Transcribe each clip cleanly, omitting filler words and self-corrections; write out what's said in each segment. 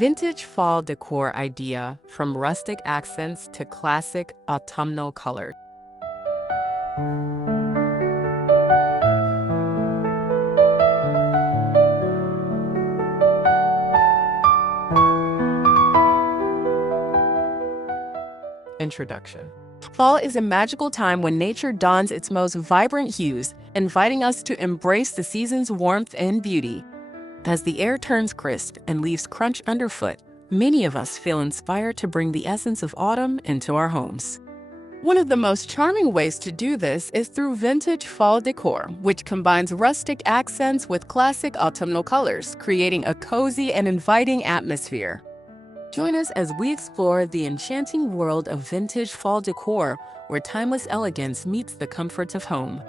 Vintage fall decor idea from rustic accents to classic autumnal colors. Introduction. Fall is a magical time when nature dons its most vibrant hues, inviting us to embrace the season's warmth and beauty. As the air turns crisp and leaves crunch underfoot, many of us feel inspired to bring the essence of autumn into our homes. One of the most charming ways to do this is through vintage fall decor, which combines rustic accents with classic autumnal colors, creating a cozy and inviting atmosphere. Join us as we explore the enchanting world of vintage fall decor, where timeless elegance meets the comforts of home.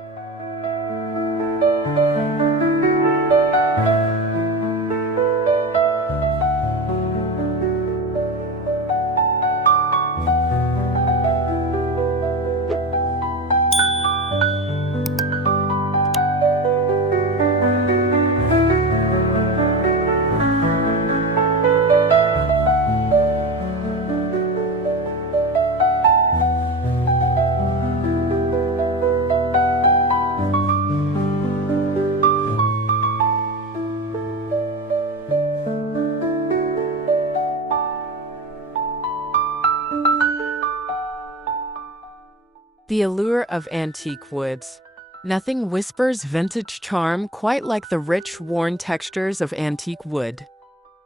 The allure of antique woods. Nothing whispers vintage charm quite like the rich, worn textures of antique wood.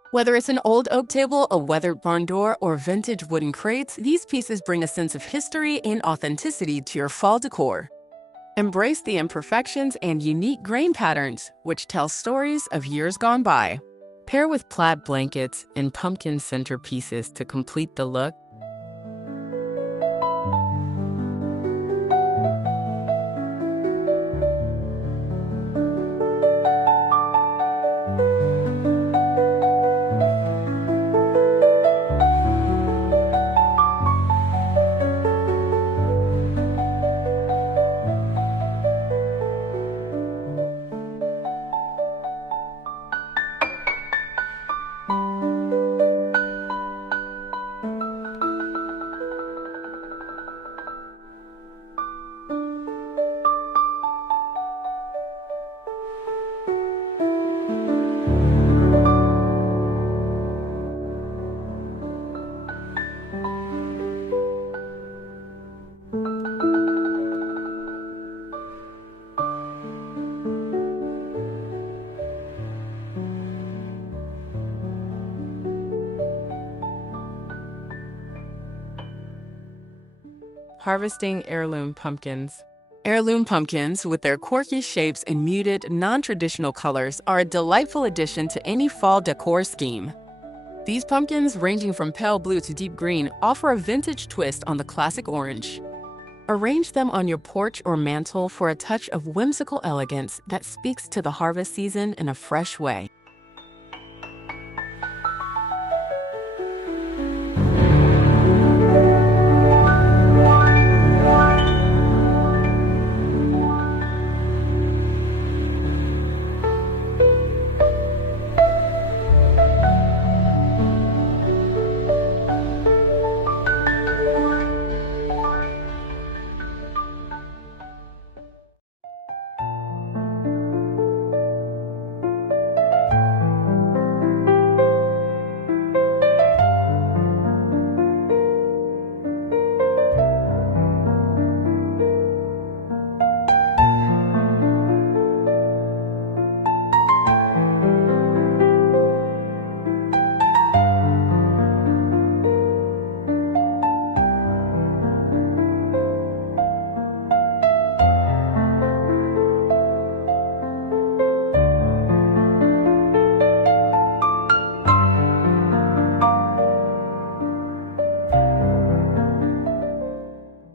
Whether it's an old oak table, a weathered barn door, or vintage wooden crates, these pieces bring a sense of history and authenticity to your fall decor. Embrace the imperfections and unique grain patterns, which tell stories of years gone by. Pair with plaid blankets and pumpkin centerpieces to complete the look. Harvesting heirloom pumpkins. Heirloom pumpkins, with their quirky shapes and muted, non-traditional colors, are a delightful addition to any fall decor scheme. These pumpkins, ranging from pale blue to deep green, offer a vintage twist on the classic orange. Arrange them on your porch or mantle for a touch of whimsical elegance that speaks to the harvest season in a fresh way.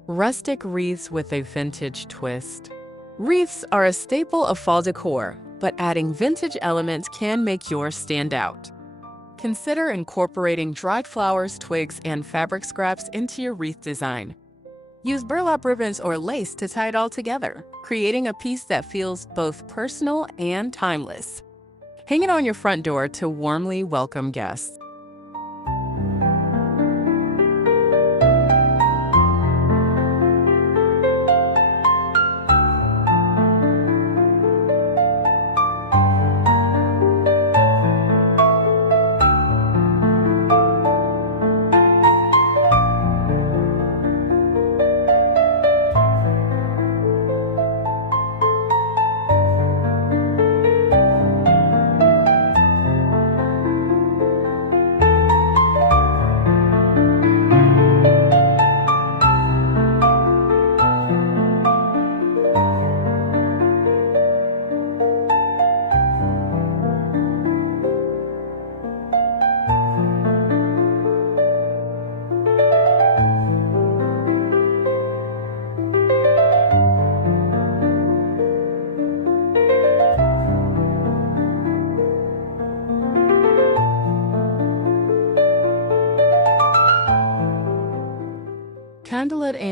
Rustic wreaths with a vintage twist. Wreaths are a staple of fall decor, but adding vintage elements can make yours stand out. Consider incorporating dried flowers, twigs, and fabric scraps into your wreath design. Use burlap ribbons or lace to tie it all together, creating a piece that feels both personal and timeless. Hang it on your front door to warmly welcome guests.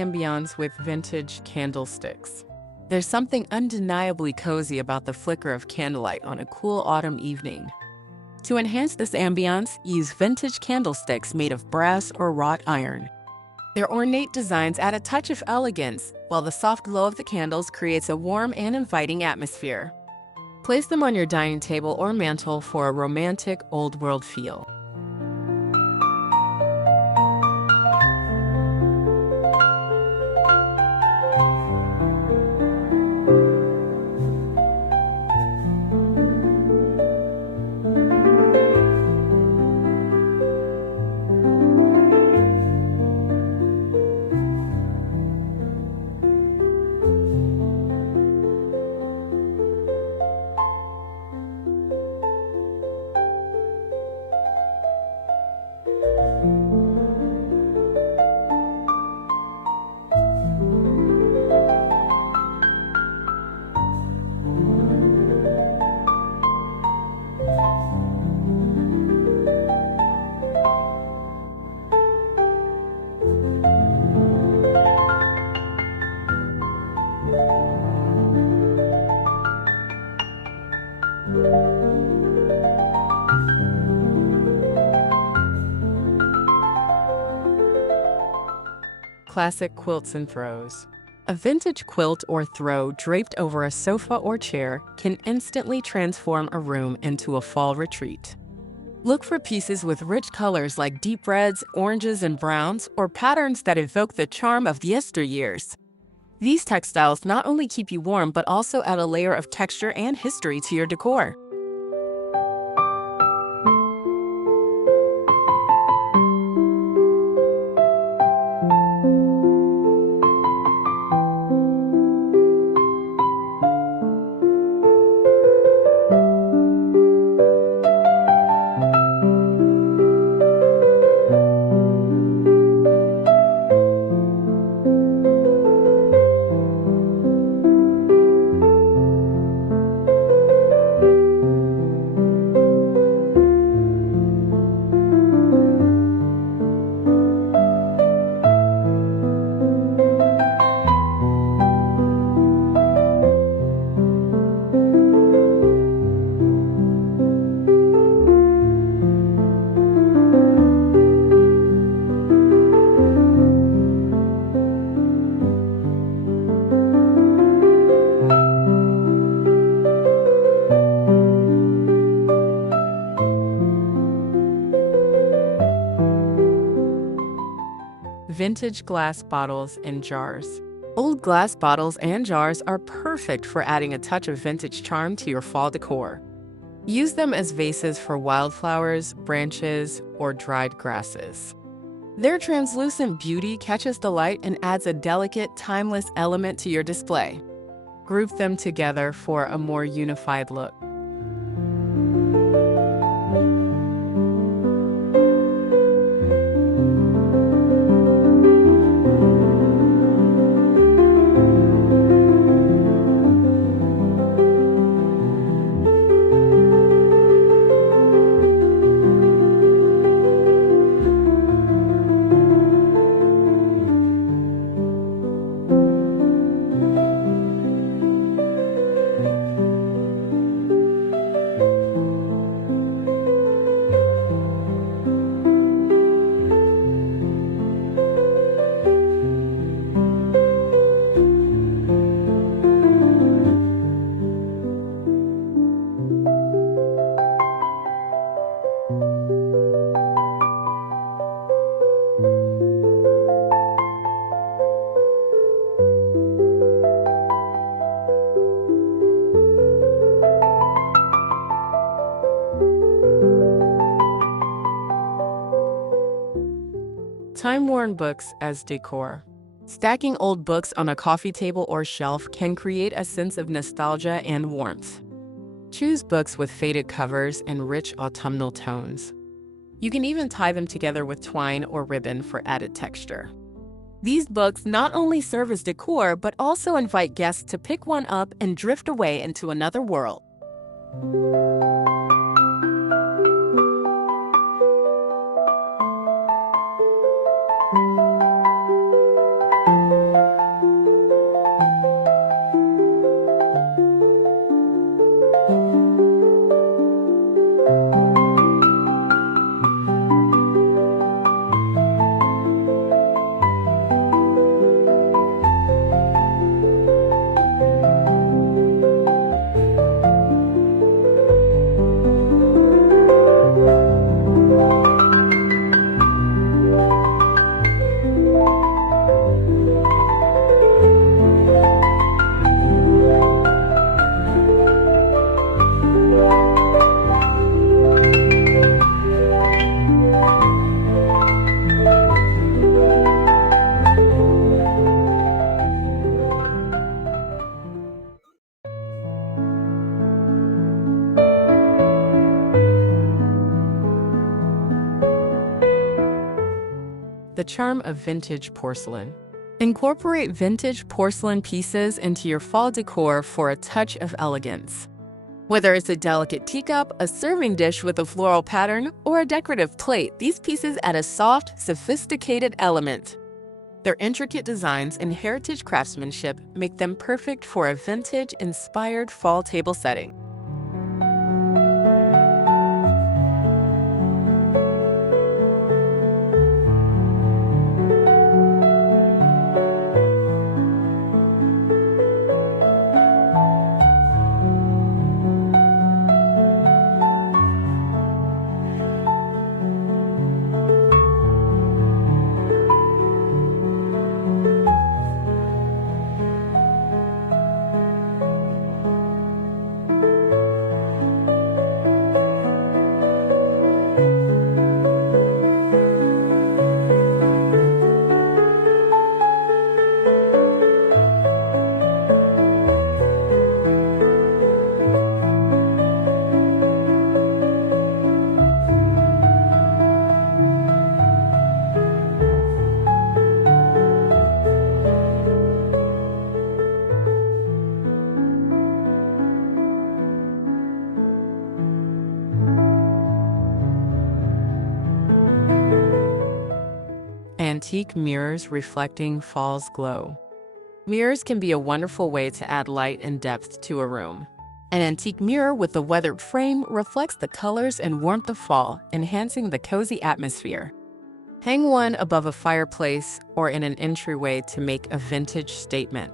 ambiance with vintage candlesticks. There's something undeniably cozy about the flicker of candlelight on a cool autumn evening. To enhance this ambiance, use vintage candlesticks made of brass or wrought iron. Their ornate designs add a touch of elegance, while the soft glow of the candles creates a warm and inviting atmosphere. Place them on your dining table or mantel for a romantic, old-world feel. Classic quilts and throws. A vintage quilt or throw draped over a sofa or chair can instantly transform a room into a fall retreat. Look for pieces with rich colors like deep reds, oranges, and browns, or patterns that evoke the charm of yesteryears. These textiles not only keep you warm, but also add a layer of texture and history to your decor. Vintage glass bottles and jars. Old glass bottles and jars are perfect for adding a touch of vintage charm to your fall decor. Use them as vases for wildflowers, branches, or dried grasses. Their translucent beauty catches the light and adds a delicate, timeless element to your display. Group them together for a more unified look. Timeworn books as decor. Stacking old books on a coffee table or shelf can create a sense of nostalgia and warmth. Choose books with faded covers and rich autumnal tones. You can even tie them together with twine or ribbon for added texture. These books not only serve as decor, but also invite guests to pick one up and drift away into another world. the charm of vintage porcelain. Incorporate vintage porcelain pieces into your fall decor for a touch of elegance. Whether it's a delicate teacup, a serving dish with a floral pattern, or a decorative plate, these pieces add a soft, sophisticated element. Their intricate designs and heritage craftsmanship make them perfect for a vintage-inspired fall table setting. Antique mirrors reflecting fall's glow. Mirrors can be a wonderful way to add light and depth to a room. An antique mirror with a weathered frame reflects the colors and warmth of fall, enhancing the cozy atmosphere. Hang one above a fireplace or in an entryway to make a vintage statement.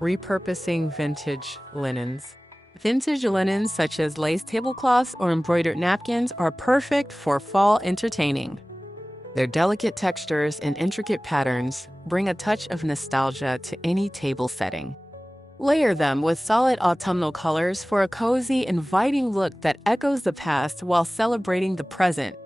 Repurposing vintage linens. Vintage linens such as lace tablecloths or embroidered napkins are perfect for fall entertaining. Their delicate textures and intricate patterns bring a touch of nostalgia to any table setting. Layer them with solid autumnal colors for a cozy, inviting look that echoes the past while celebrating the present.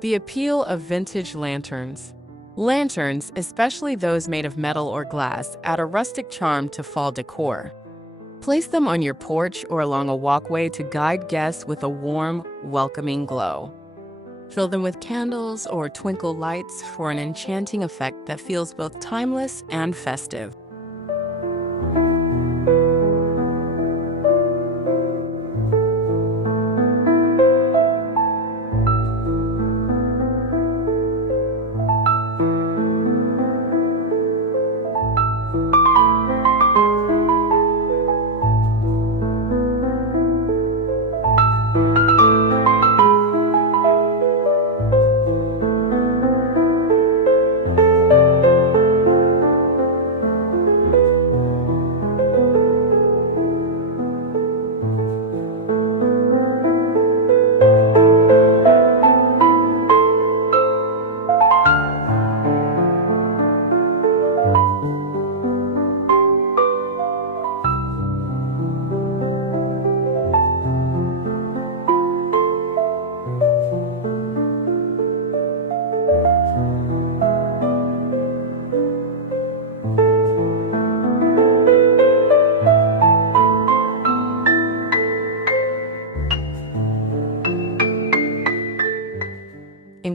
The appeal of vintage lanterns. Lanterns, especially those made of metal or glass, add a rustic charm to fall decor. Place them on your porch or along a walkway to guide guests with a warm, welcoming glow. Fill them with candles or twinkle lights for an enchanting effect that feels both timeless and festive.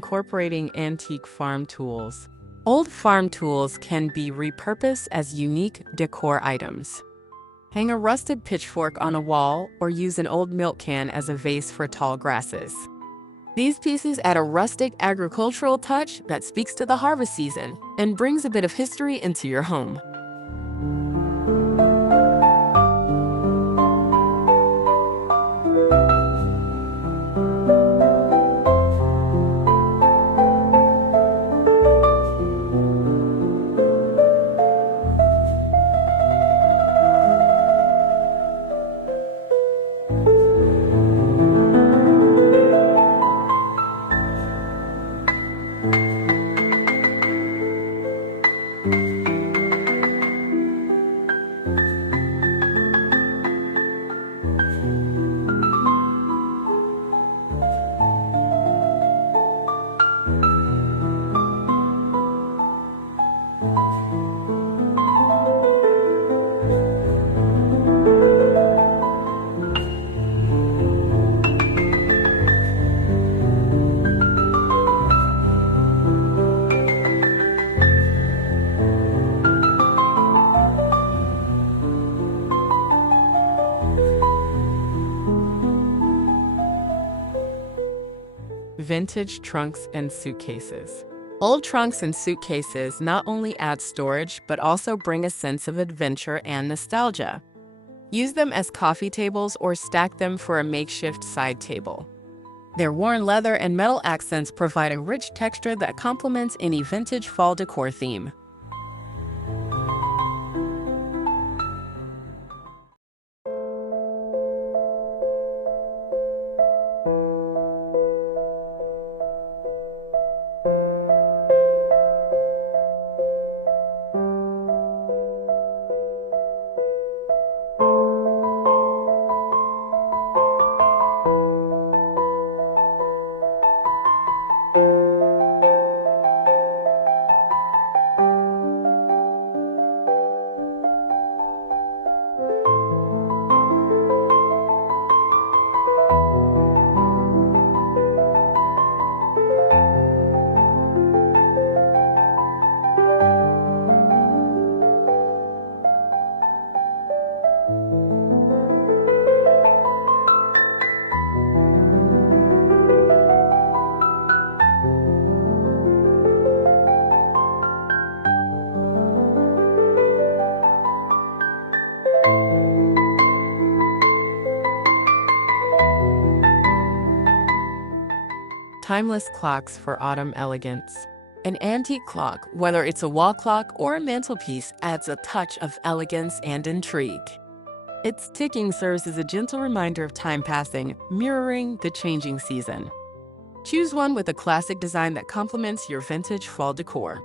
incorporating antique farm tools. Old farm tools can be repurposed as unique decor items. Hang a rusted pitchfork on a wall or use an old milk can as a vase for tall grasses. These pieces add a rustic agricultural touch that speaks to the harvest season and brings a bit of history into your home. Vintage trunks and suitcases. Old trunks and suitcases not only add storage, but also bring a sense of adventure and nostalgia. Use them as coffee tables or stack them for a makeshift side table. Their worn leather and metal accents provide a rich texture that complements any vintage fall decor theme. Timeless clocks for autumn elegance. An antique clock, whether it's a wall clock or a mantelpiece, adds a touch of elegance and intrigue. Its ticking serves as a gentle reminder of time passing, mirroring the changing season. Choose one with a classic design that complements your vintage fall decor.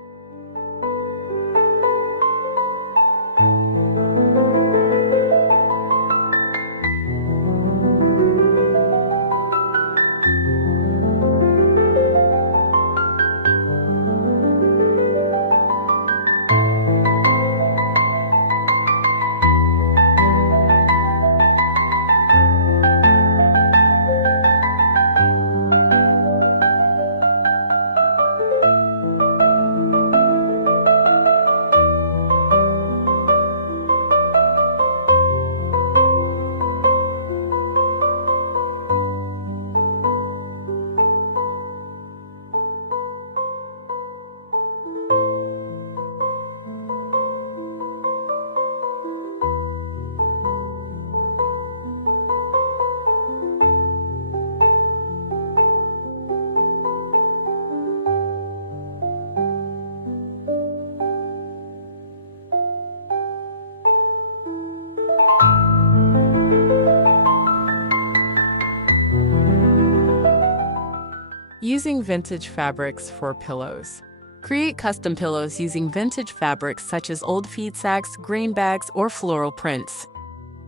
Using vintage fabrics for pillows. Create custom pillows using vintage fabrics such as old feed sacks, grain bags, or floral prints.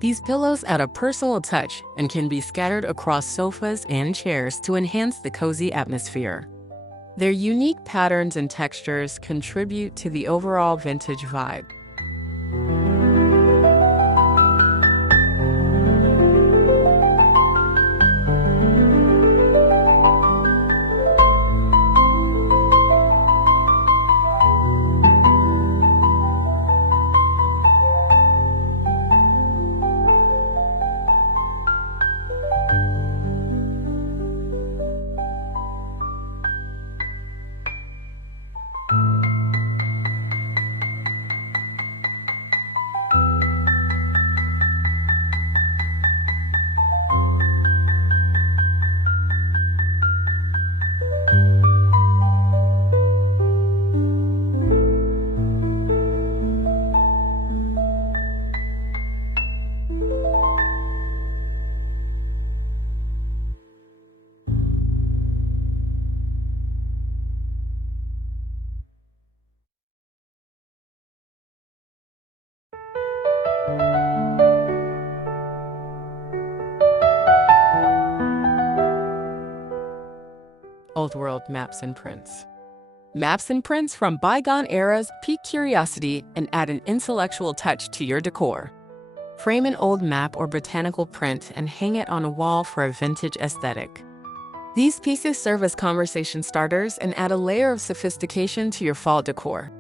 These pillows add a personal touch and can be scattered across sofas and chairs to enhance the cozy atmosphere. Their unique patterns and textures contribute to the overall vintage vibe. Old World maps and prints. Maps and prints from bygone eras pique curiosity and add an intellectual touch to your decor. Frame an old map or botanical print and hang it on a wall for a vintage aesthetic. These pieces serve as conversation starters and add a layer of sophistication to your fall decor.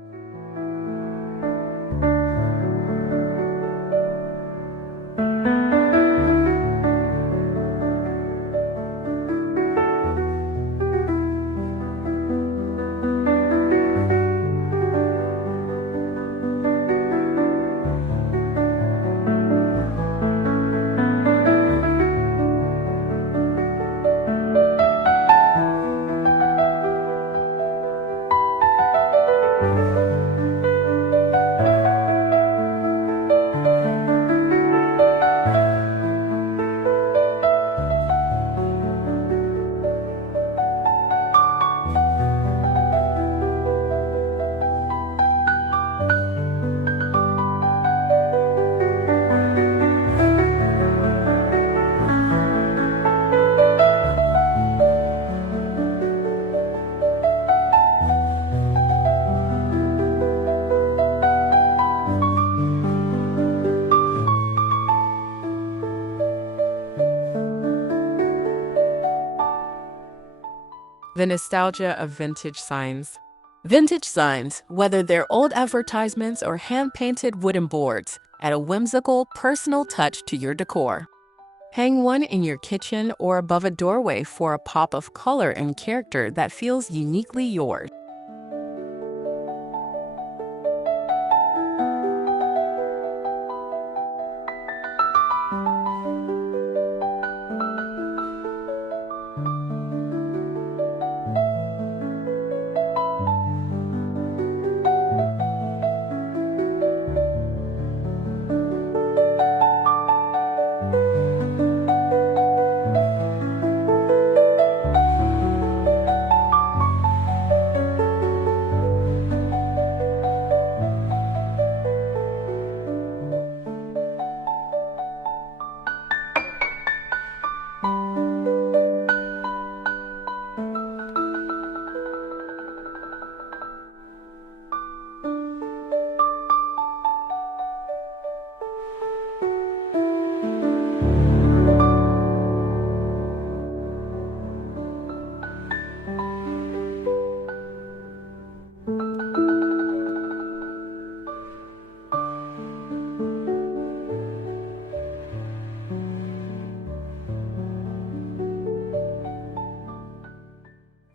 The nostalgia of vintage signs. Vintage signs, whether they're old advertisements or hand-painted wooden boards, add a whimsical, personal touch to your decor. Hang one in your kitchen or above a doorway for a pop of color and character that feels uniquely yours.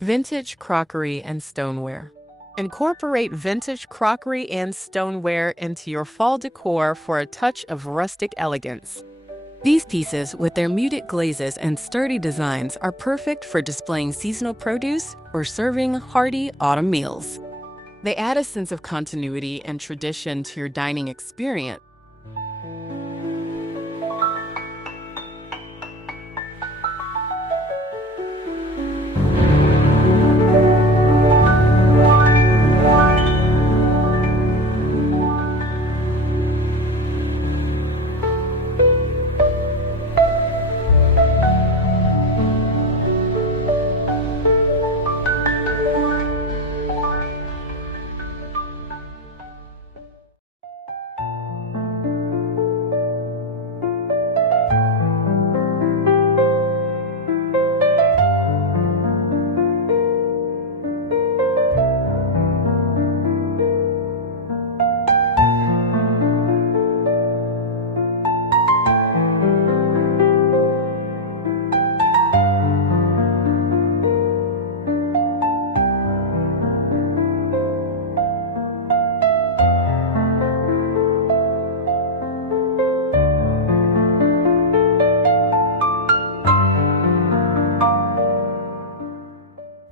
Vintage crockery and stoneware. Incorporate vintage crockery and stoneware into your fall decor for a touch of rustic elegance. These pieces, with their muted glazes and sturdy designs, are perfect for displaying seasonal produce or serving hearty autumn meals. They add a sense of continuity and tradition to your dining experience.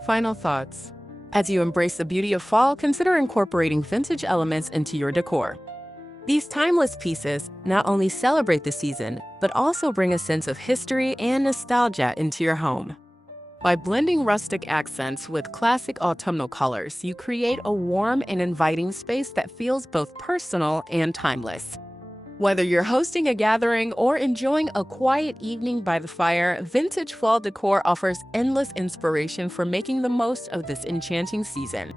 Final thoughts. As you embrace the beauty of fall, consider incorporating vintage elements into your decor. These timeless pieces not only celebrate the season, but also bring a sense of history and nostalgia into your home. By blending rustic accents with classic autumnal colors, you create a warm and inviting space that feels both personal and timeless. Whether you're hosting a gathering or enjoying a quiet evening by the fire, vintage fall decor offers endless inspiration for making the most of this enchanting season.